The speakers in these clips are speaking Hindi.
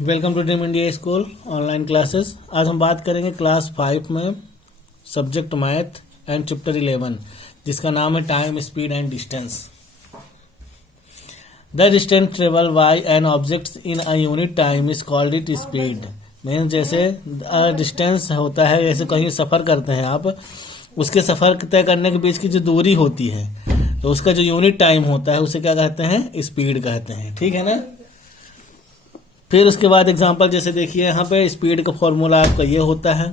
Welcome to dream India school online classes. आज हम बात करेंगे क्लास 5 में सब्जेक्ट मैथ एंड चैप्टर 11 जिसका नाम है time speed and distance. The distance travel by an object in a unit time is called it speed. Mean जैसे डिस्टेंस होता है, जैसे कहीं सफ़र करते हैं आप, उसके सफ़र तय करने के बीच की जो दूरी होती है तो उसका जो यूनिट टाइम होता है उसे क्या कहते हैं? स्पीड कहते हैं। ठीक है ना। फिर उसके बाद एग्जांपल जैसे देखिए, यहाँ पे स्पीड का फॉर्मूला आपका ये होता है,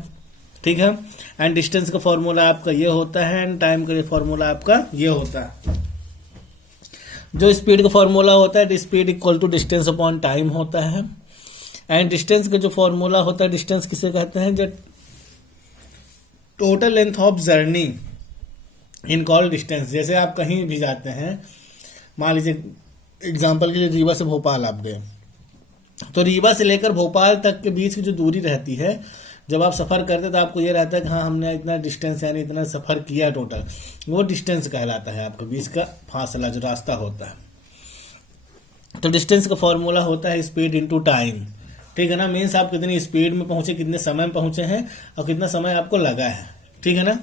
ठीक है, एंड डिस्टेंस का फॉर्मूला आपका ये होता है, एंड टाइम का फॉर्मूला आपका ये होता है। जो स्पीड का फॉर्मूला होता है, speed equal to distance upon time होता है, एंड डिस्टेंस का जो फॉर्मूला होता है, डिस्टेंस किसे कहते हैं? जो total length of journey in call distance. जैसे आप कहीं भी जाते हैं, मान लीजिए एग्जाम्पल के लिए रीवा से भोपाल आप गए, तो रीवा से लेकर भोपाल तक के बीच की जो दूरी रहती है, जब आप सफ़र करते हैं तो आपको ये रहता है कि हाँ हमने इतना डिस्टेंस यानी इतना सफ़र किया टोटल, वो डिस्टेंस कहलाता है आपके बीच का फासला जो रास्ता होता है। तो डिस्टेंस का फॉर्मूला होता है स्पीड इनटू टाइम। ठीक है ना। मीन्स आप कितनी स्पीड में पहुंचे, कितने समय में पहुंचे हैं और कितना समय आपको लगा है। ठीक है ना।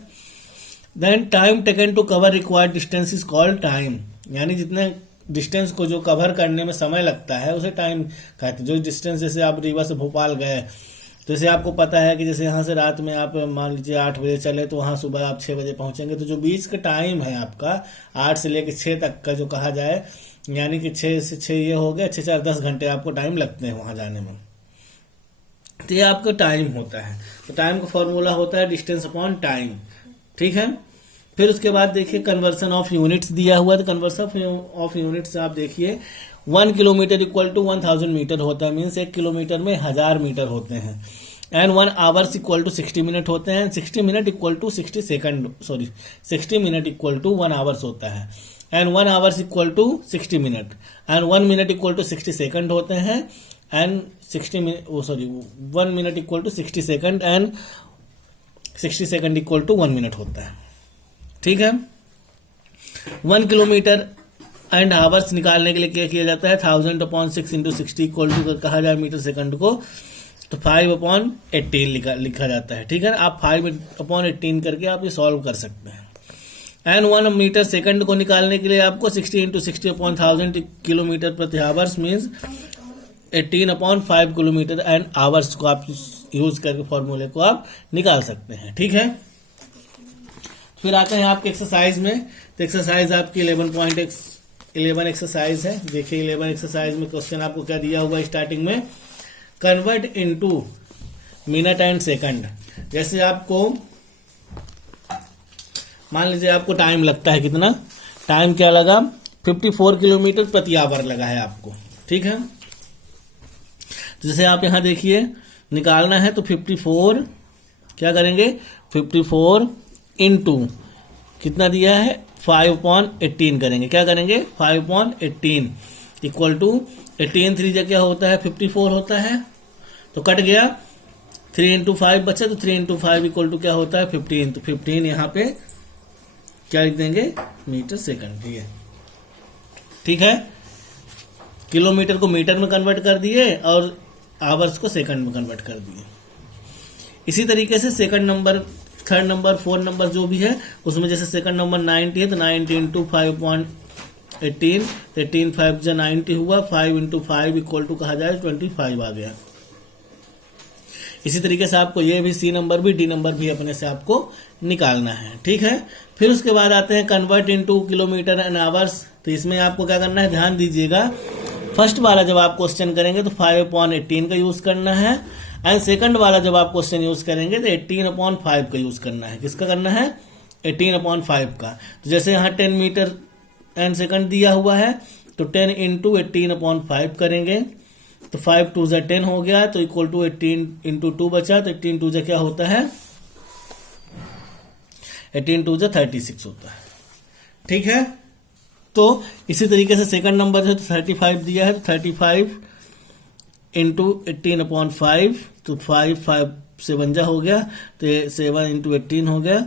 Then time taken to cover required distance is called time. यानी जितने डिस्टेंस को जो कवर करने में समय लगता है उसे टाइम कहते हैं। जो डिस्टेंस, जैसे आप रीवा से भोपाल गए, तो जैसे आपको पता है कि जैसे यहाँ से रात में आप मान लीजिए 8 बजे चले तो वहाँ सुबह आप 6 बजे पहुँचेंगे, तो जो बीच का टाइम है आपका 8 से लेकर 6 तक का जो कहा जाए, यानी कि 6 से 6 ये हो गया, 6 4 10 घंटे आपको टाइम लगते हैं वहाँ जाने में। तो ये आपका टाइम होता है। तो टाइम का फॉर्मूला होता है डिस्टेंस अपॉन टाइम। ठीक है। फिर उसके बाद देखिए कन्वर्सन ऑफ यूनिट्स दिया हुआ है। तो कन्वर्सन ऑफ यूनिट्स आप देखिए, 1 किलोमीटर इक्वल टू 1000 मीटर होता है। मीन्स 1 किलोमीटर में 1000 मीटर होते हैं। And 1 hours equal to 60 minute होते हैं। 60 minute equal to 60 second, 60 minute equal to 1 hours होता है। And 1 hours equal to 60 minute, and 1 minute equal to 60 second होते हैं। And 1 minute equal to 60 second, and 60 second equal to 1 minute होता है। ठीक है। 1 किलोमीटर एंड आवर्स निकालने के लिए क्या किया जाता है? 1000 अपॉन 6 इंटू 60 इक्वल टू कहा जाए मीटर सेकंड को, तो 5 अपॉन 18 लिखा जाता है। ठीक है। आप 5 अपॉन 18 करके आप ये सॉल्व कर सकते हैं। एंड 1 मीटर सेकंड को निकालने के लिए आपको 60 इंटू 60 अपॉन 1000 किलोमीटर प्रति hours means 18 upon 5 kilometre and hours को आप यूज करके फॉर्मूले को आप निकाल सकते हैं। ठीक है। फिर आते हैं आपके एक्सरसाइज में। तो एक्सरसाइज आपकी 11 एक्सरसाइज है। देखिए 11 एक्सरसाइज में क्वेश्चन आपको क्या दिया हुआ स्टार्टिंग में, convert into minute and second. जैसे आपको मान लीजिए आपको टाइम लगता है, कितना टाइम क्या लगा? 54 किलोमीटर प्रति आवर लगा है आपको। ठीक है। तो जैसे आप यहां देखिए निकालना है, तो 54 क्या करेंगे? 54 इंटू कितना दिया है? 5/18 करेंगे। क्या करेंगे? 5/18 इक्वल टू 18 3 जगह क्या होता है? 54 होता है, तो कट गया। 3 इंटू 5 बचा, तो 3 इंटू 5 इक्वल टू क्या होता है? 15। तो 15 यहाँ पे क्या लिख देंगे? Metre second. ठीक है। ठीक है। किलोमीटर को मीटर में कन्वर्ट कर दिए और आवर्स को सेकंड में कन्वर्ट कर दिए। इसी तरीके से second number, third number, fourth number जो भी है उसमें, जैसे सेकंड नंबर 90 है, तो 90 इंटू 5/18, 18 5 जो 90 हुआ, 5 इंटू 5 इक्वल टू कहा जाए 25 आ गया। इसी तरीके से आपको ये भी सी नंबर भी, डी नंबर भी अपने से आपको निकालना है। ठीक है। फिर उसके बाद आते हैं convert into kilometre and hours. तो इसमें आपको क्या करना है? ध्यान दीजिएगा, फर्स्ट वाला जब आप क्वेश्चन करेंगे तो 5/18 का यूज करना है, एंड सेकंड वाला जब आप क्वेश्चन यूज करेंगे तो 18/5 का यूज करना है। किसका करना है? 18/5 का। तो जैसे यहाँ 10 मीटर एंड सेकंड दिया हुआ है, तो 10 इंटू 18/5 करेंगे, तो 5 2 जा 10 हो गया, तो इक्वल टू 18 इंटू 2 बचा, तो 18 2 जा क्या होता है? 18 2 जा 36 होता है। ठीक है। तो इसी तरीके से सेकंड नंबर जो 35 दिया है, तो 35 इंटू 18/5, तो 5 7 जा हो गया, तो 7 इंटू 18 हो गया,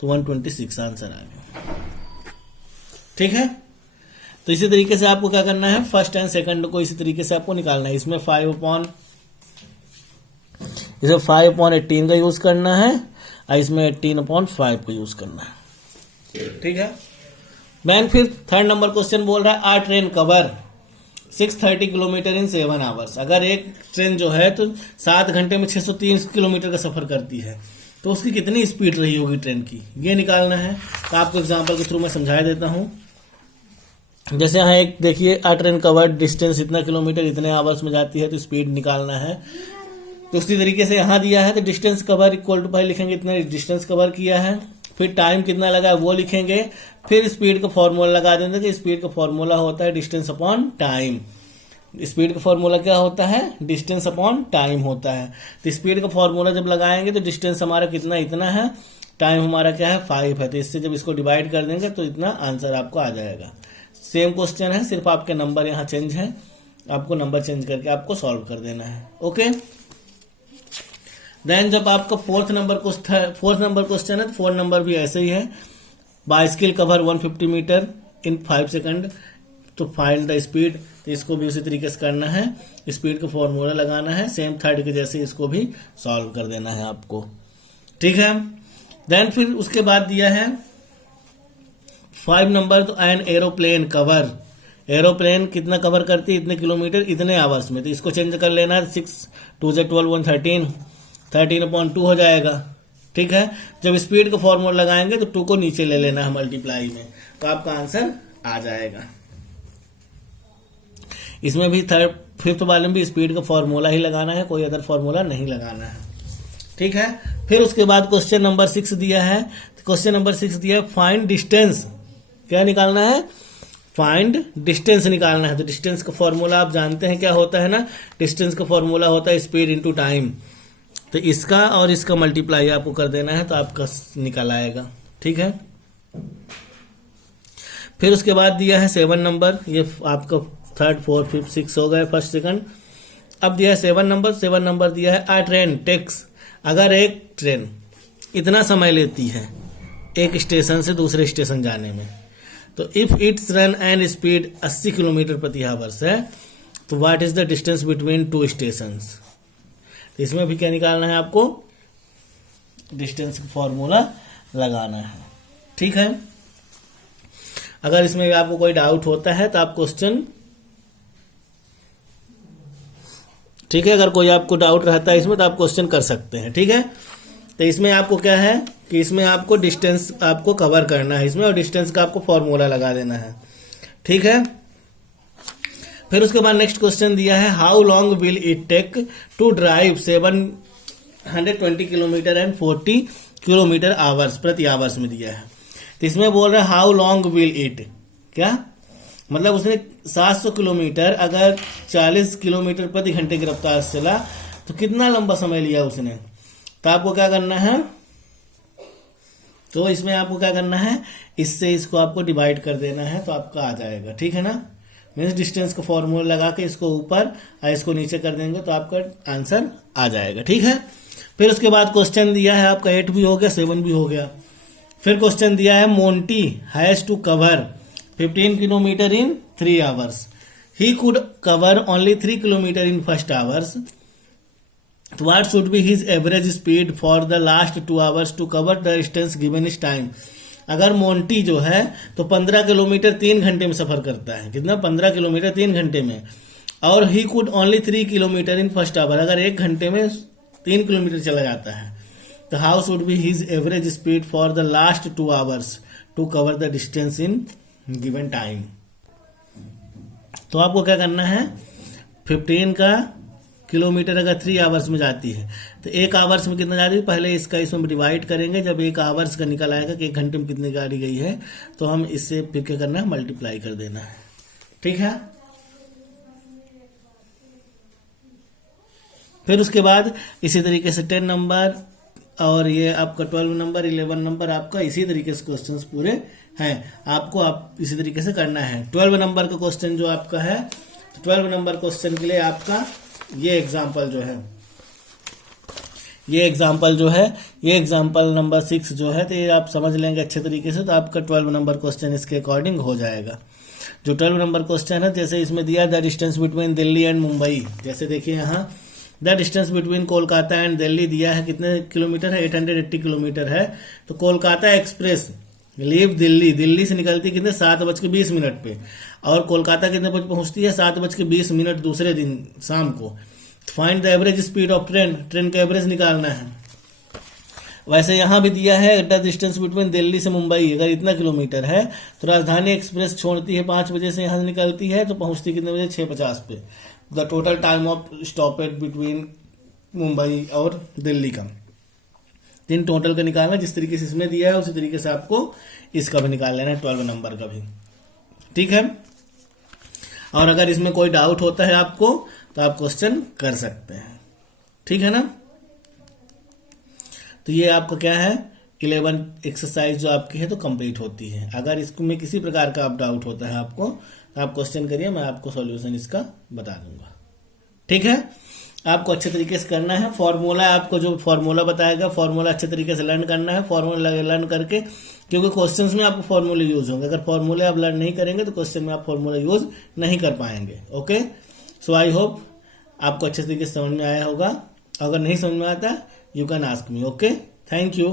तो 126 आंसर आ गया। ठीक है। तो इसी तरीके से आपको क्या करना है, फर्स्ट एंड सेकंड को इसी तरीके से आपको निकालना है। इसमें 5/18 का यूज करना है और इसमें 18/5 का यूज करना है। ठीक है मैन। फिर थर्ड नंबर क्वेश्चन बोल रहा है a train cover 630 kilometre in 7 hours. अगर एक ट्रेन जो है तो 7 घंटे में 630 किलोमीटर का सफर करती है तो उसकी कितनी स्पीड रही होगी ट्रेन की, ये निकालना है। तो आपको एग्जांपल के थ्रू मैं समझा देता हूं। जैसे यहाँ एक देखिए आ ट्रेन कवर्ड डिस्टेंस इतना किलोमीटर इतने आवर्स में जाती है तो स्पीड निकालना है। तो उसी तरीके से यहाँ दिया है तो डिस्टेंस कवर इक्वल टू भाई लिखेंगे इतना डिस्टेंस कवर किया है, फिर टाइम कितना लगा वो लिखेंगे, फिर स्पीड का फॉर्मूला लगा देंगे कि स्पीड का फॉर्मूला होता है डिस्टेंस अपॉन टाइम। स्पीड का फॉर्मूला क्या होता है, डिस्टेंस अपॉन टाइम होता है। तो स्पीड का फॉर्मूला जब लगाएंगे तो डिस्टेंस हमारा कितना इतना है, टाइम हमारा क्या है 5 है, तो इससे जब इसको डिवाइड कर देंगे तो इतना आंसर आपको आ जाएगा। सेम क्वेश्चन है, सिर्फ आपके नंबर यहाँ चेंज है, आपको नंबर चेंज करके आपको सॉल्व कर देना है। ओके देन जब आपका फोर्थ नंबर क्वेश्चन है तो 4 नंबर भी ऐसे ही है। बाइसिकल कवर 150 मीटर इन 5 सेकंड, तो फाइंड द स्पीड। तो इसको भी उसी तरीके से करना है, स्पीड का फॉर्मूला लगाना है, सेम थर्ड के जैसे इसको भी सॉल्व कर देना है आपको। ठीक है देन फिर उसके बाद दिया है 5 नंबर, तो एन एरोप्लेन कवर, एरोप्लेन कितना कवर करती है इतने किलोमीटर इतने आवर्स में। तो इसको चेंज कर लेना है, 6 2 12 113 13/2 हो जाएगा। ठीक है जब स्पीड का फॉर्मूला लगाएंगे तो 2 को नीचे ले लेना है मल्टीप्लाई में, तो आपका आंसर आ जाएगा। इसमें भी फिफ्थ वाले में भी स्पीड का फॉर्मूला ही लगाना है, कोई अदर फॉर्मूला नहीं लगाना है। ठीक है फिर उसके बाद क्वेश्चन नंबर 6 दिया है। क्वेश्चन नंबर 6 दिया है फाइंड डिस्टेंस, क्या निकालना है, फाइंड डिस्टेंस निकालना है। तो डिस्टेंस का फॉर्मूला आप जानते हैं क्या होता है ना, डिस्टेंस का फॉर्मूला होता है स्पीड इंटू टाइम। तो इसका और इसका मल्टीप्लाई आपको कर देना है तो आपका निकल आएगा। ठीक है फिर उसके बाद दिया है 7 नंबर, ये आपका 3rd 4th 5th 6 हो गए फर्स्ट सेकंड। अब दिया है 7 नंबर दिया है आ ट्रेन टेक्स, अगर एक ट्रेन इतना समय लेती है एक स्टेशन से दूसरे स्टेशन जाने में, तो if it's run and speed 80 kilometre प्रति आवर्स है, तो what is the distance between 2 stations. तो इसमें भी क्या निकालना है आपको, डिस्टेंस का फॉर्मूला लगाना है। ठीक है अगर इसमें भी आपको कोई डाउट होता है तो आप क्वेश्चन, ठीक है अगर कोई आपको डाउट रहता है इसमें तो आप क्वेश्चन कर सकते हैं। ठीक है तो इसमें आपको क्या है कि इसमें आपको डिस्टेंस आपको कवर करना है इसमें, और डिस्टेंस का आपको फॉर्मूला लगा देना है। ठीक है फिर उसके बाद नेक्स्ट क्वेश्चन दिया है how long will it take to drive 720 kilometre and 40 kilometre hours प्रति आवर्स में दिया है। तो इसमें बोल रहा है हाउ लॉन्ग विल इट, क्या मतलब उसने 700 किलोमीटर अगर 40 किलोमीटर प्रति घंटे की रफ्तार से चला तो कितना लंबा समय लिया उसने। तो आपको क्या करना है, तो इसमें आपको क्या करना है, इससे इसको आपको डिवाइड कर देना है तो आपका आ जाएगा। ठीक है ना, मीन्स डिस्टेंस का फॉर्मूला लगा के इसको ऊपर और इसको नीचे कर देंगे तो आपका आंसर आ जाएगा। ठीक है फिर उसके बाद क्वेश्चन दिया है आपका 8 भी हो गया 7 भी हो गया। फिर क्वेश्चन दिया है Monty has to cover 15 kilometre in 3 hours, ही could cover only 3 kilometre in first hours, तो what should be his average speed for the last 2 hours to cover the distance given इस टाइम। अगर मोंटी जो है तो 15 किलोमीटर 3 घंटे में सफर करता है, कितना 15 किलोमीटर 3 घंटे में, और he could only 3 kilometre in first hour, अगर 1 घंटे में 3 किलोमीटर चला जाता है, तो how should be his average speed for the last 2 hours to cover the distance in given time. तो आपको क्या करना है, 15 का किलोमीटर अगर 3 आवर्स में जाती है तो 1 आवर्स में कितना जाती है, पहले इसका इसमें डिवाइड करेंगे, जब 1 आवर्स का निकल आएगा कि 1 घंटे में कितनी गाड़ी गई है तो हम इससे फिर क्या करना है, मल्टीप्लाई कर देना है। ठीक है फिर उसके बाद इसी तरीके से 10 नंबर और ये आपका 12 नंबर 11 नंबर आपका इसी तरीके से क्वेश्चंस पूरे हैं, आपको आप इसी तरीके से करना है। 12 नंबर का क्वेश्चन जो आपका है, तो 12 नंबर क्वेश्चन के लिए आपका ये एग्जाम्पल जो है, ये एग्जाम्पल नंबर 6 जो है, तो ये आप समझ लेंगे अच्छे तरीके से तो आपका 12 नंबर क्वेश्चन इसके अकॉर्डिंग हो जाएगा। जो 12 नंबर क्वेश्चन है, जैसे इसमें दिया the distance between Delhi and Mumbai, जैसे देखिए यहाँ the distance between Kolkata and Delhi दिया है, कितने किलोमीटर है, 880 किलोमीटर है। तो कोलकाता एक्सप्रेस लीव दिल्ली, दिल्ली से निकलती है कितने, 7:20 पे, और कोलकाता कितने बजे पहुंचती है, 7:20 दूसरे दिन शाम को। Find the average speed of train, train का एवरेज निकालना है। वैसे यहां भी दिया है द डिस्टेंस बिटवीन दिल्ली से मुंबई, अगर इतना किलोमीटर है तो राजधानी एक्सप्रेस छोड़ती है 5 बजे से, यहां निकलती है तो पहुंचती कितने बजे, 6:50 पे। The total time of stoppage between Mumbai और दिल्ली का, तीन टोटल का निकालना, जिस तरीके से इसमें दिया है उसी तरीके से आपको इसका भी निकाल लेना है, 12 नंबर का भी। ठीक है, और अगर इसमें कोई डाउट होता है आपको तो आप क्वेश्चन कर सकते हैं। ठीक है ना, तो ये आपका क्या है, 11 एक्सरसाइज जो आपकी है तो कंप्लीट होती है। अगर इसमें किसी प्रकार का आप डाउट होता है आपको तो आप क्वेश्चन करिए, मैं आपको सॉल्यूशन इसका बता दूंगा। ठीक है, आपको अच्छे तरीके से करना है। फॉर्मूला, आपको जो फॉर्मूला बताएगा फॉर्मूला अच्छे तरीके से लर्न करना है। फॉर्मूला लर्न करके, क्योंकि क्वेश्चंस में आपको फॉर्मूले यूज होंगे, अगर फॉर्मूले आप लर्न नहीं करेंगे तो क्वेश्चन में आप फॉर्मूला यूज नहीं कर पाएंगे। ओके, सो आई होप आपको अच्छे तरीके से समझ में आया होगा। अगर नहीं समझ में आता you can ask me. Okay, thank you.